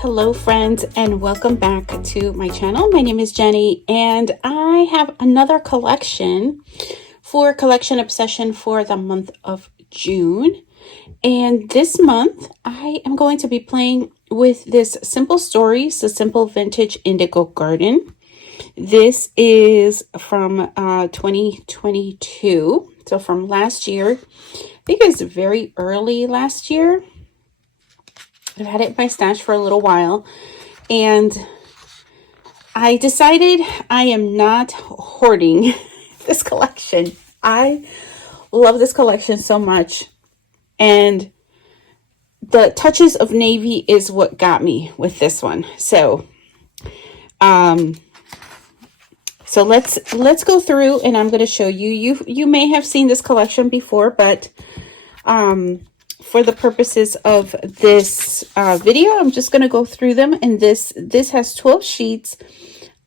Hello friends, and welcome back to my channel. My name is Jenny, and I have another collection for Collection Obsession for the month of June. And this month I am going to be playing with this Simple Stories, the Simple Vintage Indigo Garden. This is from 2022, so from last year. I think it was very early last year. I've had it in my stash for a little while, and I decided I am not hoarding this collection. I love this collection so much, and the touches of navy is what got me with this one. So let's go through, and I'm going to show you. You may have seen this collection before, but for the purposes of this video, I'm just going to go through them. And this has 12 sheets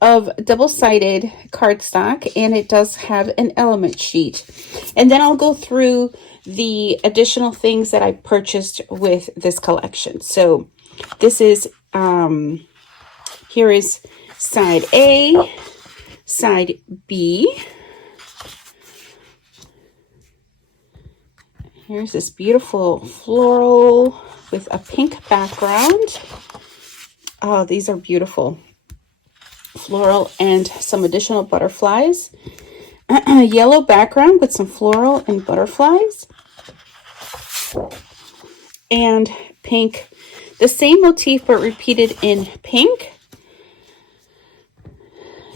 of double-sided cardstock, and it does have an element sheet. And then I'll go through the additional things that I purchased with this collection. So this is, here is side A, side B. Here's this beautiful floral with a pink background. Oh, these are beautiful. Floral and some additional butterflies. Yellow background with some floral and butterflies. And pink. The same motif but repeated in pink.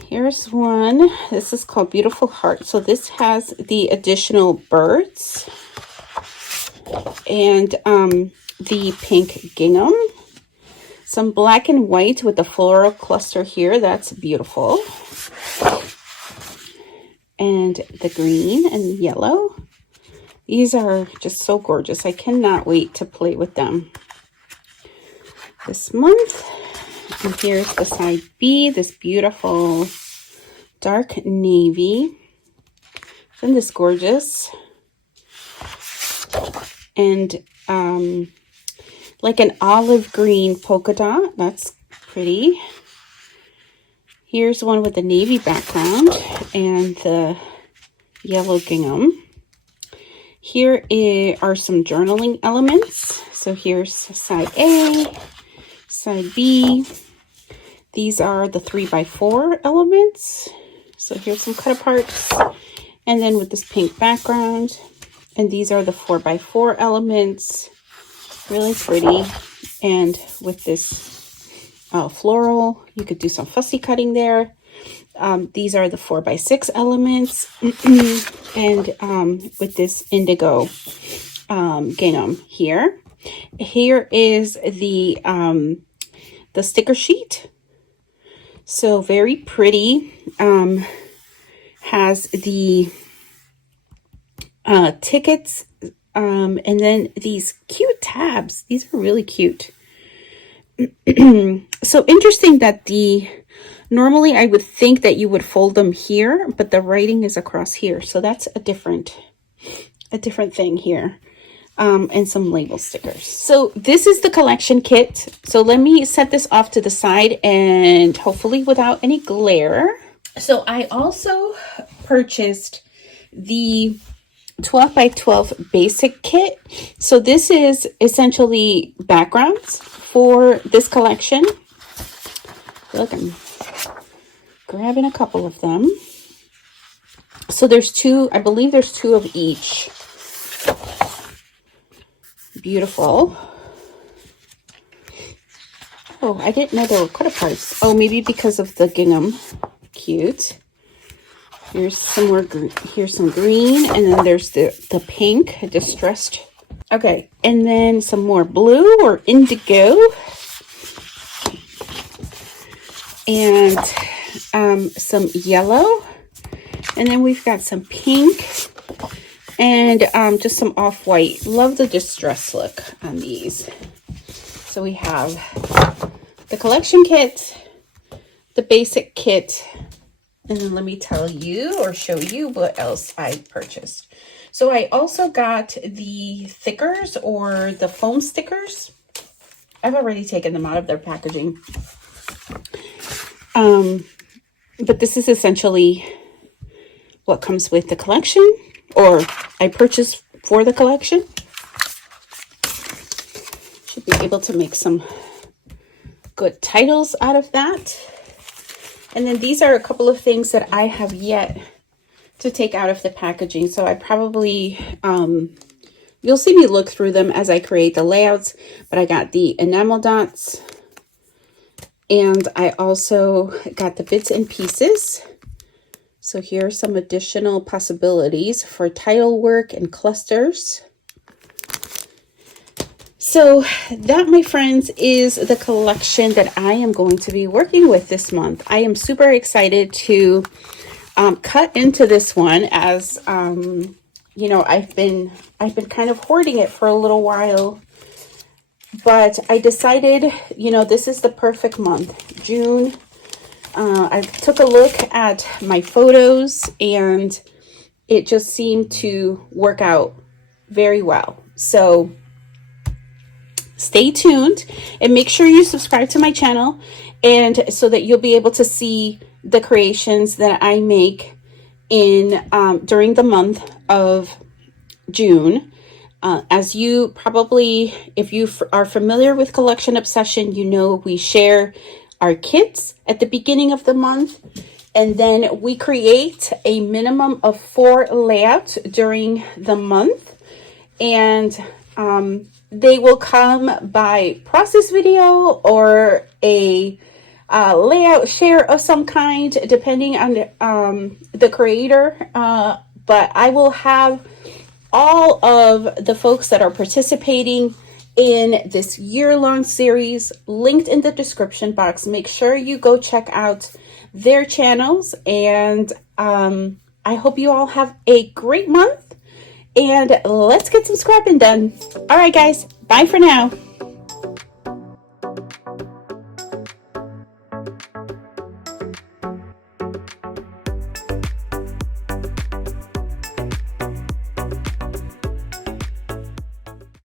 Here's one. This is called Beautiful Heart. So this has the additional birds. And the pink gingham, some black and white with the floral cluster here. That's beautiful. And the green and yellow. These are just so gorgeous. I cannot wait to play with them this month. And here's the side B, this beautiful dark navy. Isn't this gorgeous? And like an olive green polka dot. That's pretty. Here's one with the navy background and the yellow gingham. Here are some journaling elements. So here's side A, side B. These are the 3x4 elements. So here's some cut aparts. And then with this pink background. And these are the 4x4 elements, really pretty. And with this floral, you could do some fussy cutting there. These are the 4x6 elements. And with this indigo gingham here. Here is the sticker sheet. So very pretty. Has the tickets, and then these cute tabs. These are really cute. So interesting that normally I would think that you would fold them here, but the writing is across here. So that's a different thing here. And some label stickers. So this is the collection kit. So let me set this off to the side, and hopefully without any glare. So I also purchased the 12x12 basic kit. So this is essentially backgrounds for this collection. Look, I'm grabbing a couple of them. So there's two, I believe there's two of each. Beautiful. Oh, I didn't know there were cut aparts. Oh, maybe because of the gingham. Cute. Here's some more, here's some green, and then there's the pink, distressed. Okay, and then some more blue or indigo. And some yellow. And then we've got some pink. And just some off-white. Love the distress look on these. So we have the collection kit, the basic kit, and then let me tell you or show you what else I purchased. So I also got the thickers or the foam stickers. I've already taken them out of their packaging. But this is essentially what comes with the collection, or I purchased for the collection. Should be able to make some good titles out of that. And then these are a couple of things that I have yet to take out of the packaging. So I probably, you'll see me look through them as I create the layouts, but I got the enamel dots, and I also got the bits and pieces. So here are some additional possibilities for title work and clusters. So that, my friends, is the collection that I am going to be working with this month. I am super excited to cut into this one, as you know, I've been kind of hoarding it for a little while, but I decided, you know, this is the perfect month, June. I took a look at my photos and it just seemed to work out very well. So stay tuned and make sure you subscribe to my channel, and so that you'll be able to see the creations that I make in during the month of June. As you probably, if you are familiar with Collection Obsession, you know we share our kits at the beginning of the month, and then we create a minimum of 4 layouts during the month, and they will come by process video or a layout share of some kind, depending on the creator. But I will have all of the folks that are participating in this year-long series linked in the description box. Make sure you go check out their channels, and I hope you all have a great month, and let's get some scrapping done. All right, guys, bye for now.